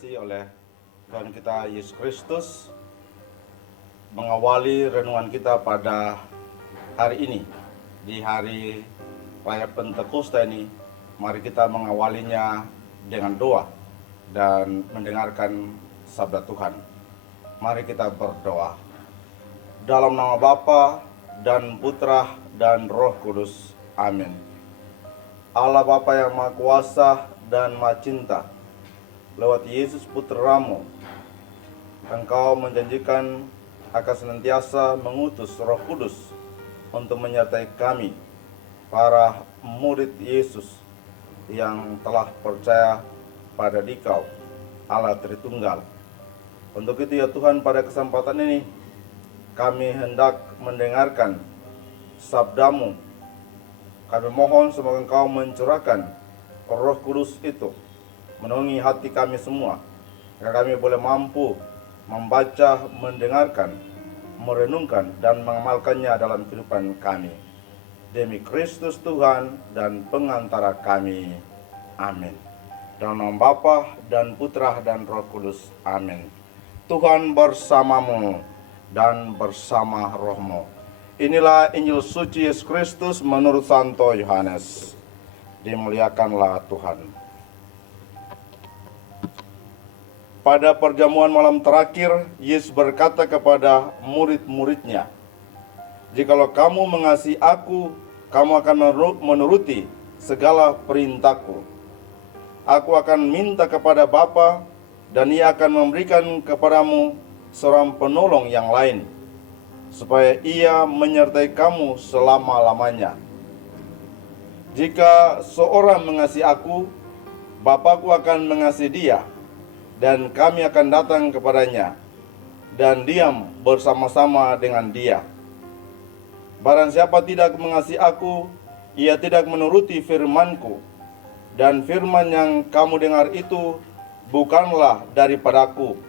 dikasihi oleh Tuhan kita Yesus Kristus, mengawali renungan kita pada hari ini, di hari Raya Pentakosta ini. Mari kita mengawalinya dengan doa dan mendengarkan sabda Tuhan. Mari kita berdoa. Dalam nama Bapa dan Putra dan Roh Kudus. Amin. Allah Bapa yang Maha Kuasa dan Maha Cinta, lewat Yesus Putramu, Engkau menjanjikan akan senantiasa mengutus Roh Kudus untuk menyertai kami, para murid Yesus yang telah percaya pada Dikau, Allah Tritunggal. Untuk itu ya Tuhan, pada kesempatan ini kami hendak mendengarkan sabdamu. Kami mohon semoga Engkau mencurahkan Roh Kudus itu menaungi hati kami semua, agar kami boleh mampu membaca, mendengarkan, merenungkan, dan mengamalkannya dalam kehidupan kami. Demi Kristus Tuhan dan pengantara kami. Amin. Dalam nama Bapa dan Putra dan Roh Kudus. Amin. Tuhan bersamamu dan bersama rohmu. Inilah Injil suci Yesus Kristus menurut Santo Yohanes. Dimuliakanlah Tuhan. Pada perjamuan malam terakhir, Yesus berkata kepada murid-muridnya, "Jikalau kamu mengasihi aku, kamu akan menuruti segala perintahku. Aku akan minta kepada Bapa, dan Ia akan memberikan kepadamu seorang penolong yang lain, supaya Ia menyertai kamu selama-lamanya. Jika seorang mengasihi aku, Bapakku akan mengasihi dia, dan kami akan datang kepadanya, dan diam bersama-sama dengan dia. Barang siapa tidak mengasihi aku, ia tidak menuruti firman-Ku, dan firman yang kamu dengar itu bukanlah daripadaku,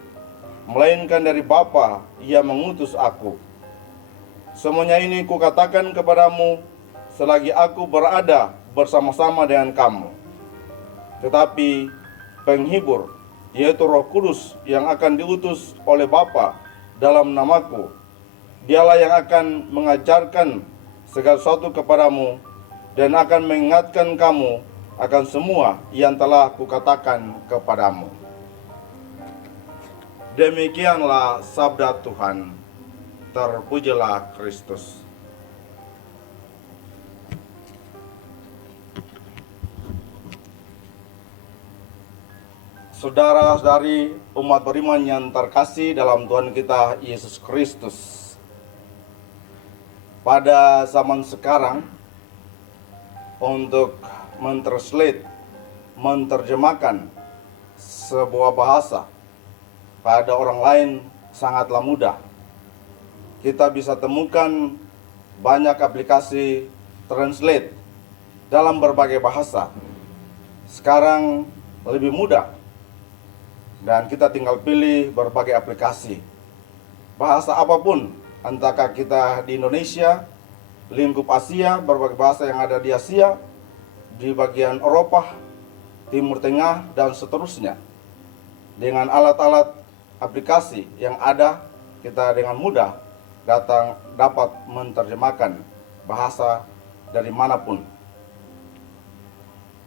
melainkan dari Bapa yang mengutus aku. Semuanya ini kukatakan kepadamu selagi aku berada bersama-sama dengan kamu. Tetapi penghibur, yaitu Roh Kudus yang akan diutus oleh Bapa dalam namaku, Dialah yang akan mengajarkan segala sesuatu kepadamu dan akan mengingatkan kamu akan semua yang telah kukatakan kepadamu." Demikianlah sabda Tuhan. Terpujilah Kristus. Saudara-saudari umat beriman yang terkasih dalam Tuhan kita Yesus Kristus, pada zaman sekarang untuk menerjemahkan sebuah bahasa pada orang lain sangatlah mudah. Kita bisa temukan banyak aplikasi translate dalam berbagai bahasa. Sekarang lebih mudah, dan kita tinggal pilih berbagai aplikasi. Bahasa apapun, entahkah kita di Indonesia, lingkup Asia, berbagai bahasa yang ada di Asia, di bagian Eropa, Timur Tengah, dan seterusnya. Dengan alat-alat aplikasi yang ada, kita dengan mudah dapat menerjemahkan bahasa dari manapun.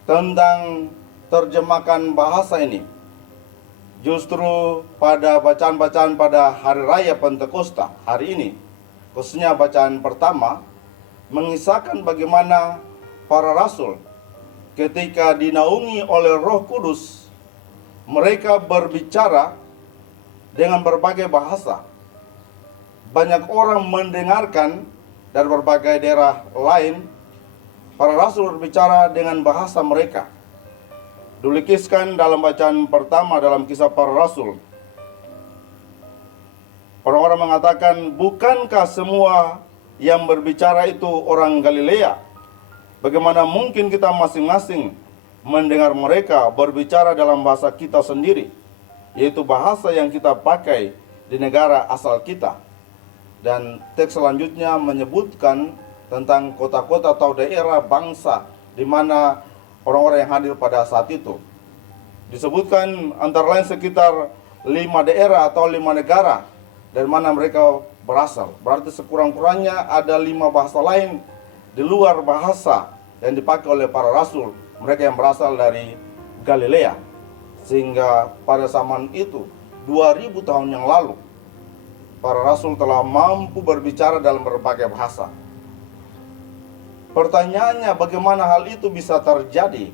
Tentang terjemahkan bahasa ini, justru pada bacaan-bacaan pada Hari Raya Pentakosta hari ini, khususnya bacaan pertama, mengisahkan bagaimana para rasul ketika dinaungi oleh Roh Kudus, mereka berbicara dengan berbagai bahasa. Banyak orang mendengarkan dari berbagai daerah lain. Para rasul berbicara dengan bahasa mereka. Dilukiskan dalam bacaan pertama dalam Kisah Para Rasul. Orang-orang mengatakan, "Bukankah semua yang berbicara itu orang Galilea? Bagaimana mungkin kita masing-masing mendengar mereka berbicara dalam bahasa kita sendiri, yaitu bahasa yang kita pakai di negara asal kita?" Dan teks selanjutnya menyebutkan tentang kota-kota atau daerah bangsa di mana orang-orang yang hadir pada saat itu. Disebutkan antara lain sekitar 5 daerah atau 5 negara dari mana mereka berasal. Berarti sekurang-kurangnya ada 5 bahasa lain di luar bahasa yang dipakai oleh para rasul, mereka yang berasal dari Galilea. Sehingga pada zaman itu 2000 tahun yang lalu para rasul telah mampu berbicara dalam berbagai bahasa. Pertanyaannya, bagaimana hal itu bisa terjadi?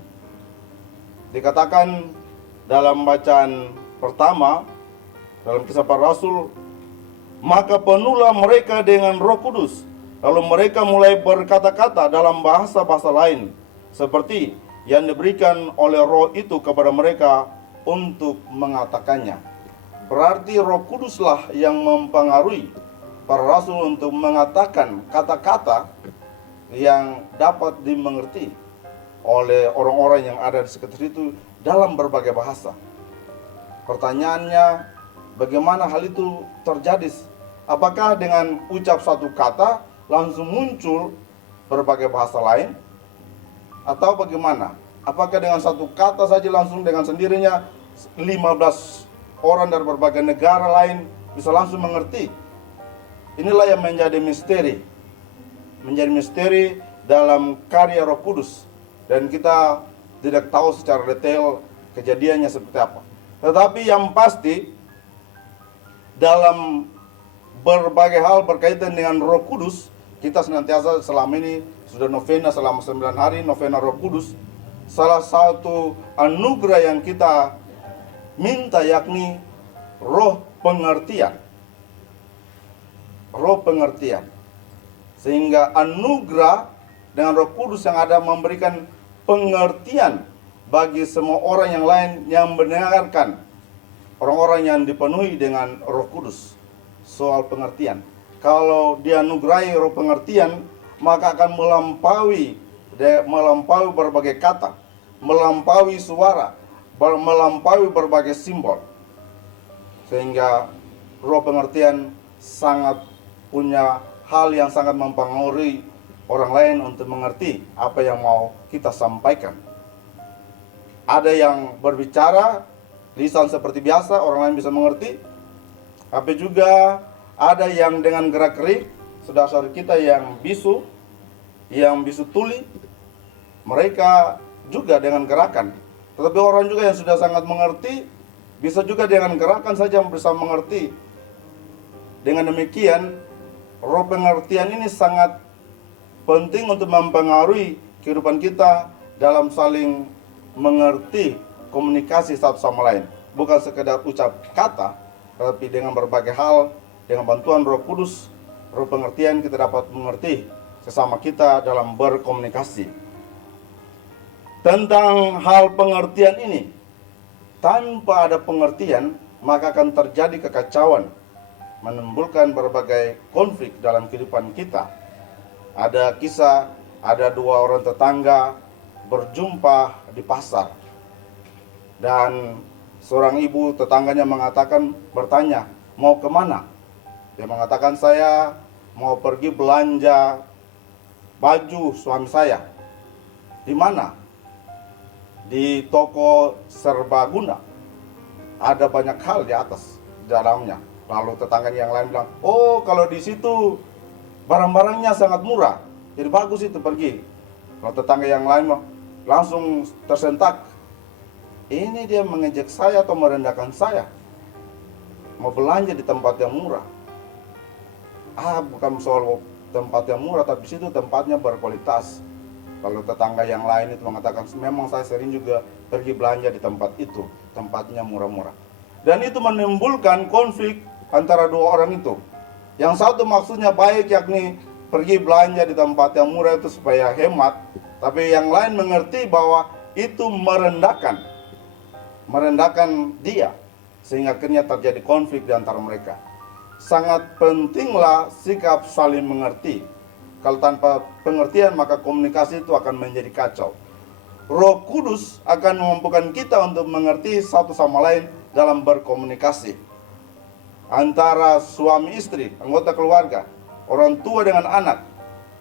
Dikatakan dalam bacaan pertama dalam Kisah Para Rasul, maka penuhlah mereka dengan Roh Kudus, lalu mereka mulai berkata-kata dalam bahasa-bahasa lain seperti yang diberikan oleh Roh itu kepada mereka untuk mengatakannya. Berarti Roh Kuduslah yang mempengaruhi para rasul untuk mengatakan kata-kata yang dapat dimengerti oleh orang-orang yang ada di sekitar itu dalam berbagai bahasa. Pertanyaannya, bagaimana hal itu terjadi? Apakah dengan ucap satu kata langsung muncul berbagai bahasa lain? Atau bagaimana? Apakah dengan satu kata saja langsung dengan sendirinya 15 orang dari berbagai negara lain bisa langsung mengerti? Inilah yang menjadi misteri. Menjadi misteri dalam karya Roh Kudus. Dan kita tidak tahu secara detail kejadiannya seperti apa. Tetapi yang pasti, dalam berbagai hal berkaitan dengan Roh Kudus, kita senantiasa selama ini sudah novena selama 9 hari, novena Roh Kudus. Salah satu anugerah yang kita minta yakni roh pengertian. Roh pengertian. Sehingga anugerah dengan Roh Kudus yang ada memberikan pengertian bagi semua orang yang lain yang mendengarkan, orang-orang yang dipenuhi dengan Roh Kudus. Soal pengertian, kalau dianugerahi roh pengertian, maka akan melampaui berbagai kata, melampaui suara, melampaui berbagai simbol. Sehingga roh pengertian sangat punya hal yang sangat mempengaruhi orang lain untuk mengerti apa yang mau kita sampaikan. Ada yang berbicara lisan seperti biasa, orang lain bisa mengerti. Tapi juga ada yang dengan gerak-gerik, saudara-saudara kita yang bisu tuli, mereka juga dengan gerakan. Tetapi orang juga yang sudah sangat mengerti, bisa juga dengan gerakan saja bisa mengerti. Dengan demikian, roh pengertian ini sangat penting untuk mempengaruhi kehidupan kita dalam saling mengerti, komunikasi satu sama lain. Bukan sekedar ucap kata, tapi dengan berbagai hal, dengan bantuan Roh Kudus, roh pengertian, kita dapat mengerti sesama kita dalam berkomunikasi. Tentang hal pengertian ini, tanpa ada pengertian, maka akan terjadi kekacauan, menimbulkan berbagai konflik dalam kehidupan kita. Ada kisah, ada 2 orang tetangga berjumpa di pasar. Dan seorang ibu tetangganya bertanya, mau kemana? Dia mengatakan, saya mau pergi belanja baju suami saya. Di mana? Di toko serbaguna. Ada banyak hal di atas, di dalamnya. Lalu tetangga yang lain bilang, oh kalau di situ barang-barangnya sangat murah, jadi bagus itu pergi. Kalau tetangga yang lain langsung tersentak, ini dia mengejek saya atau merendahkan saya, mau belanja di tempat yang murah. Bukan soal tempat yang murah, tapi situ tempatnya berkualitas. Kalau tetangga yang lain itu mengatakan, memang saya sering juga pergi belanja di tempat itu, tempatnya murah-murah. Dan itu menimbulkan konflik antara 2 orang itu. Yang satu maksudnya baik, yakni pergi belanja di tempat yang murah itu supaya hemat. Tapi yang lain mengerti bahwa itu merendahkan dia. Sehingga akhirnya terjadi konflik di antara mereka. Sangat pentinglah sikap saling mengerti. Kalau tanpa pengertian, maka komunikasi itu akan menjadi kacau. Roh Kudus akan memampukan kita untuk mengerti satu sama lain dalam berkomunikasi. Antara suami istri, anggota keluarga, orang tua dengan anak.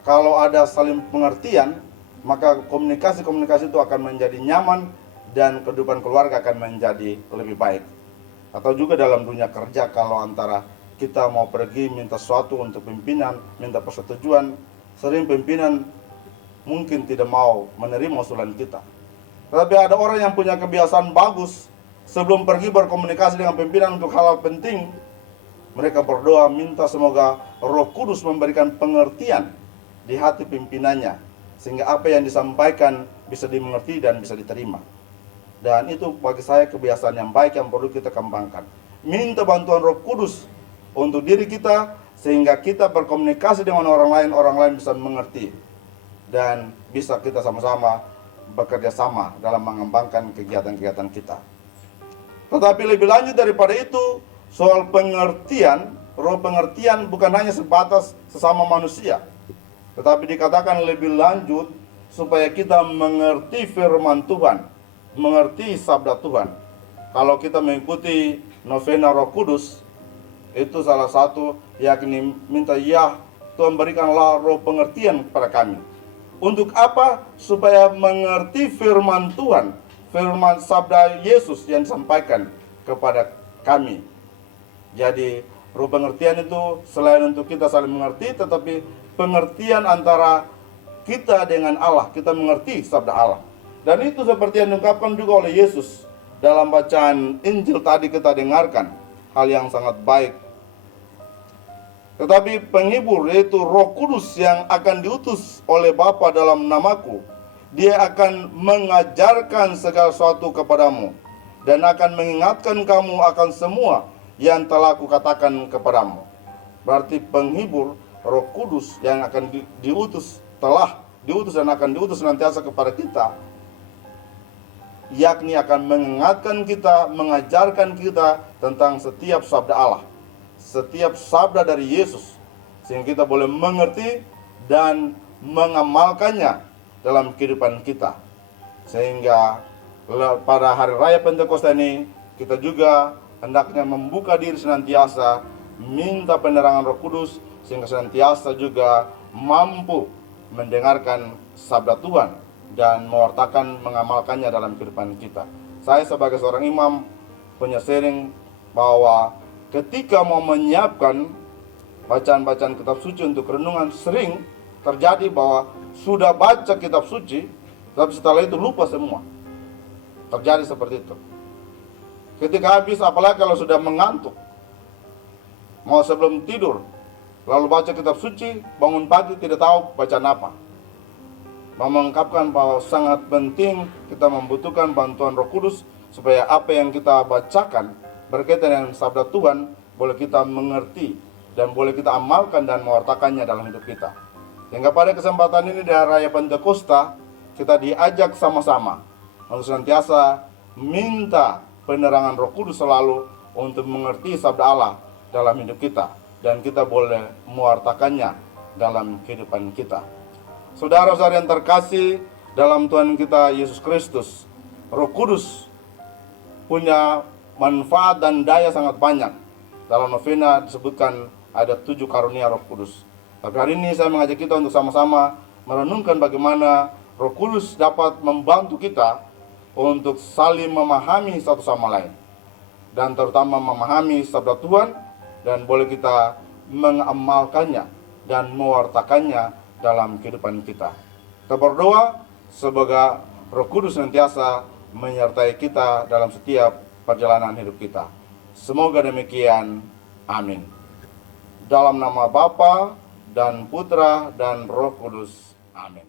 Kalau ada saling pengertian, maka komunikasi itu akan menjadi nyaman dan kehidupan keluarga akan menjadi lebih baik. Atau juga dalam dunia kerja, kalau antara kita mau pergi minta sesuatu untuk pimpinan, minta persetujuan, sering pimpinan mungkin tidak mau menerima usulan kita. Tetapi ada orang yang punya kebiasaan bagus, sebelum pergi berkomunikasi dengan pimpinan untuk hal-hal penting, mereka berdoa minta semoga Roh Kudus memberikan pengertian di hati pimpinannya, sehingga apa yang disampaikan bisa dimengerti dan bisa diterima. Dan itu bagi saya kebiasaan yang baik yang perlu kita kembangkan. Minta bantuan Roh Kudus untuk diri kita, sehingga kita berkomunikasi dengan orang lain bisa mengerti. Dan bisa kita sama-sama bekerja sama dalam mengembangkan kegiatan-kegiatan kita. Tetapi lebih lanjut daripada itu, soal pengertian, roh pengertian bukan hanya sebatas sesama manusia, tetapi dikatakan lebih lanjut supaya kita mengerti firman Tuhan, mengerti sabda Tuhan. Kalau kita mengikuti novena Roh Kudus, itu salah satu yakni minta, ya Tuhan berikanlah roh pengertian kepada kami. Untuk apa? Supaya mengerti firman Tuhan, firman sabda Yesus yang disampaikan kepada kami. Jadi roh pengertian itu selain untuk kita saling mengerti, tetapi pengertian antara kita dengan Allah, kita mengerti sabda Allah. Dan itu seperti yang diungkapkan juga oleh Yesus dalam bacaan Injil tadi kita dengarkan, hal yang sangat baik. Tetapi penghibur, yaitu Roh Kudus yang akan diutus oleh Bapa dalam namaku, dia akan mengajarkan segala sesuatu kepadamu dan akan mengingatkan kamu akan semua yang telah kukatakan kepadamu. Berarti penghibur, Roh Kudus yang akan diutus, telah diutus dan akan diutus senantiasa kepada kita, yakni akan mengingatkan kita, mengajarkan kita tentang setiap sabda Allah, setiap sabda dari Yesus, sehingga kita boleh mengerti dan mengamalkannya dalam kehidupan kita. Sehingga pada hari raya Pentakosta ini kita juga hendaknya membuka diri senantiasa, minta penerangan Roh Kudus, sehingga senantiasa juga mampu mendengarkan sabda Tuhan dan mewartakan, mengamalkannya dalam kehidupan kita. Saya sebagai seorang imam punya sharing bahwa ketika mau menyiapkan bacaan-bacaan kitab suci untuk renungan, sering terjadi bahwa sudah baca kitab suci, tapi setelah itu lupa semua. Terjadi seperti itu. Ketika habis, apalagi kalau sudah mengantuk, mau sebelum tidur, lalu baca kitab suci, bangun pagi tidak tahu bacaan apa. Mengungkapkan bahwa sangat penting kita membutuhkan bantuan Roh Kudus, supaya apa yang kita bacakan berkaitan dengan sabda Tuhan boleh kita mengerti dan boleh kita amalkan dan mewartakannya dalam hidup kita. Sehingga pada kesempatan ini di Raya Pentakosta, kita diajak sama-sama untuk senantiasa minta penerangan Roh Kudus selalu untuk mengerti sabda Allah dalam hidup kita, dan kita boleh mewartakannya dalam kehidupan kita. Saudara-saudara yang terkasih dalam Tuhan kita Yesus Kristus, Roh Kudus punya manfaat dan daya sangat banyak. Dalam novena disebutkan ada 7 karunia Roh Kudus. Tapi hari ini saya mengajak kita untuk sama-sama merenungkan bagaimana Roh Kudus dapat membantu kita untuk saling memahami satu sama lain, dan terutama memahami sabda Tuhan, dan boleh kita mengamalkannya dan mewartakannya dalam kehidupan kita. Kita berdoa semoga Roh Kudus senantiasa menyertai kita dalam setiap perjalanan hidup kita. Semoga demikian. Amin. Dalam nama Bapa dan Putra dan Roh Kudus. Amin.